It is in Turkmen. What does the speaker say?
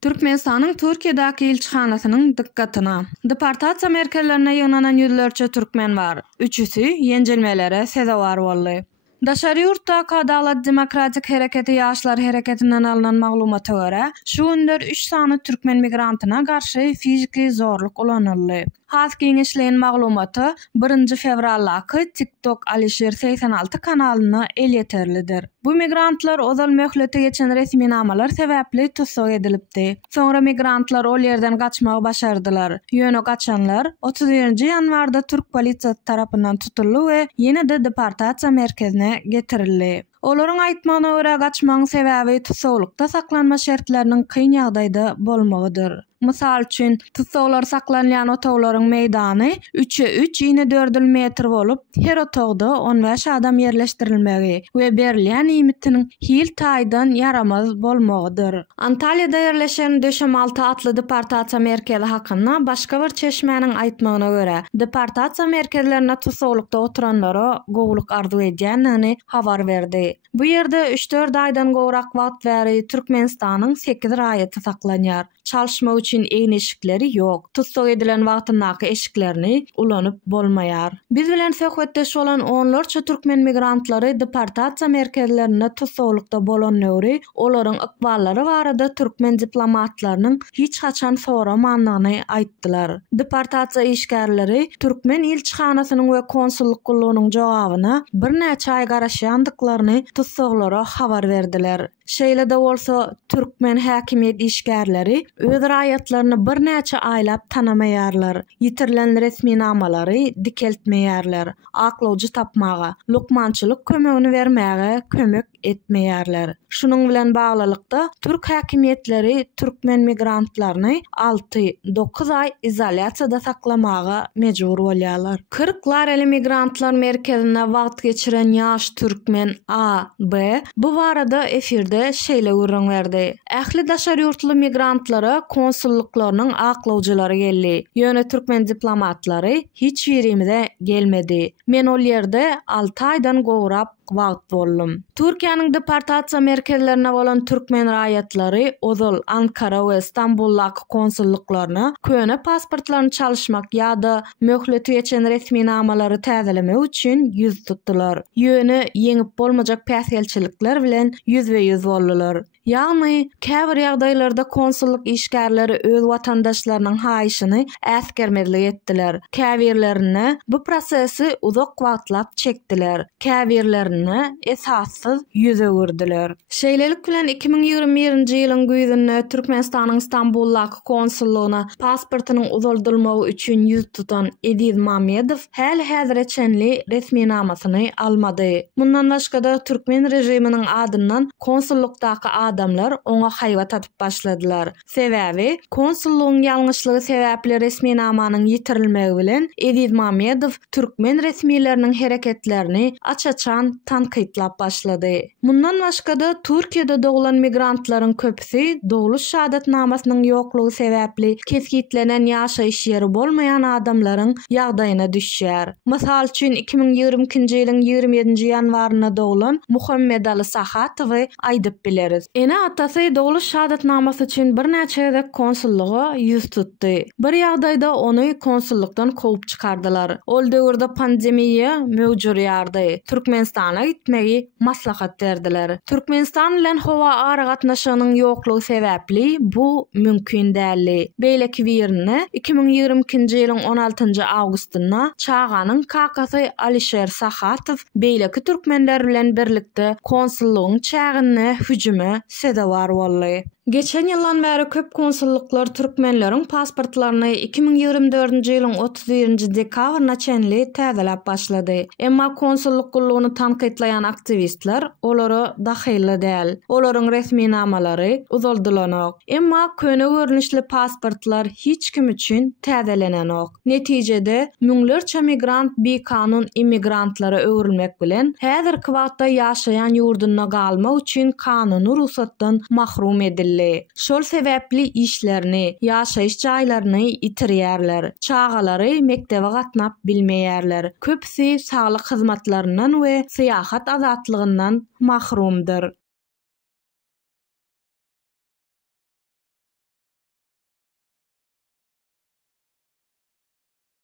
Türkmenistanyň Türkiýedäki ilçihanasynyň dikkatyna. Deportasiýa merkezlerine ýygnanan ýüzlerçe türkmen bar. Üçüsi ýenjelmelere sezewar boldy. Daşary ýurtdaky Adalat Demokratik Hereketi ýaşlar hereketinden alynan maglumata görä, şu günler 3 sany türkmen migrantyna garşy fiziki zorluk ulanyldy. Hasgiň işleýän maglumaty 1 fevrallaky TikTok Alişer 86 kanalyna el ýeterlidir. Bu migrantlar ozal möhlete geçen resmi namalar sebäpli tutsak edilipdi. Soňra migrantlar ol ýerden gaçmagy başardylar. Ýöne gaçanlar 31 ýanwarda Türk polisiýasy tarapyndan tutuldy we ýene-de deportasiýa merkezine getirildi. Olaryň aýtmagyna görä gaçmagyň sebäbi tutsaklykda saklanma şertleriniň kyn ýagdaýda bolmagydyr. Mysal üçin, tutsaklar saklanýan otoglaryň meýdany 3-3 ýene 4 metr bolup, her otogda 15 adam ýerleşdirilmegi we berilýän iýmitiniň hil taýdan yaramaz bolmagydyr. Antalyada ýerleşen 5-6 atly deportasiýa merkezi hakynda başga bir çeşmäniň aýtmagyna görä, deportasiýa merkezlerine tutsaklykda oturanlara gowluk arzu edýänini habar berdi. Bu ýerde 3-4 aýdan gowrak wagt bäri Türkmenistanyň 8 raýaty saklanýar. Çalışma üçin eň eşikleri ýok. Tutsak edilen wagtyndaky eşiklerini ulanyp bolmaýar. Biz bilen söhbetdeş bolan onlarça türkmen migrantlary deportasiýa merkezlerine tutsaklykda bolan nöwri, olaryň ykballary barada türkmen diplomatlarynyň hiç haçan soramandygyny aýtdylar. Deportasiýa işgärleri türkmen ilçihanasynyň we konsulluklarynyň jogabyna bir näçe aý garaşýandyklaryny tutsaklara habar berdiler. Şeýle-de bolsa türkmen häkimiýet işgärleri öz raýatlaryny bir näçe aýlap tanamaýarlar. Ýitirilen resmi namalary dikeltmeýärler. Aklawjy tapmaga, lukmançylyk kömegini bermäge kömek etmeýärler. Şunuň bilen baglylykda türk häkimiýetleri türkmen migrantlaryny 6-9 aý izolasiýada saklamaga mejbur bolýarlar. 40 larely migrantlar merkezine wagt geçiren ýaş türkmen A, B bu barada efirde şeýle gürrüň berdi. Ähli daşary ýurtly migrantlara konsulluklarynyň aklawjylary geldi. Ýöne türkmen diplomatlary hiç ýerimize gelmedi. Men ol ýerde 6 aýdan gowrap wagt boldum. Türkiýanyň deportasiýa merkezlerine bolan türkmen raýatlary ozal Ankara we Istanbuldaky konsulluklaryna köne pasportlaryny çalışmak ýa-da möhleti geçen resmi namalary täzelemek üçin ýüz tutdular. Ýöne ýeňip bolmajak päsgelçilikler bilen ýüzbe-ýüz boldular. Ýagny käbir ýagdaýlarda konsulluk işgärleri öz watandaşlarynyň haýyşyny äsgermezlik etdiler. Käbirlerine bu prosesi uzak wagtlap çekdiler. Käbirlerine esassyz ýüze gürdiler. Şeýlelik bilen 2021-nji ýylyň güýdünde Türkmenistanyň Istanbuldaky konsullugyna pasportynyň uzaldylmagy üçin ýüz tutan Ediz Mamedow häli häzirçenli resmi namasyny almady. Mundan başga-da türkmen rejiminiň adyndan konsullukdaky adamlar oňa haýwat atyp başladylar. Sebäbi konsullugyň ýalňyşlygy sebäpli resmi namanyň ýitirilmegi bilen Ediz Mamedow türkmen resmiýetleriniň hereketlerini açaçan tankytlap başlady. Mundan başga-da Türkiýede doglan migrantlaryň köpüsi dogluş şahadatnamasynyň ýoklugy sebäpli keskitlenen ýaşaýyş ýeri bolmaýan adamlaryň ýagdaýyna düşýär. Mysal üçin 2022-nji ýylyň 27-nji ýanwaryna doglan Muhammed Ali Sahatowy aýdyp bileriz. Ene atasy dogluş şahadatnamasy üçin bir näçe konsulluga ýüz tutdy. Bir ýagdaýda ony konsullukdan kovup çykardylar. Ol döwürde pandemiýa mewjud ýardy. Türkmenistana gitmegi maslahat berdiler. Türkmenistan bilen howa ara gatnaşygynyň ýoklugy sebäpli bu mümkin däldi. Beýleki birine 2022-nji ýylyň 16-njy awgustynda Çağanyň kakasy Alişer Sahatow beýleki türkmenler bilen birlikde konsullugyň çägine hüjüme sezewar boldy. Geçen ýyldan bäri köp konsulluklar türkmenleriň pasportlaryny 2024-nji ýylyň 31-nji dekabryna çenli täzelep başlady. Emma konsulluk gullugyny tankytlayan aktivistler olary dahyly däl. Olaryň resmi namalary uzaldylanok. Emma köne görnüşli pasportlar hiç kim üçin täzelenenok. Netijede müňlerçe migrant bekanun immigrantlara öwrülmek bilen häzirki wagtda ýaşaýan ýurduna galmak üçin kanuny ruhsatdan mahrum edildi. Şol sebäpli işlerini, ýaşaýyş jaýlaryny itirýärler. Çağalary mektebe gatnap bilmeýärler. Köpsi saglyk hyzmatlaryndan we syýahat azatlygynyň mahrumdyr.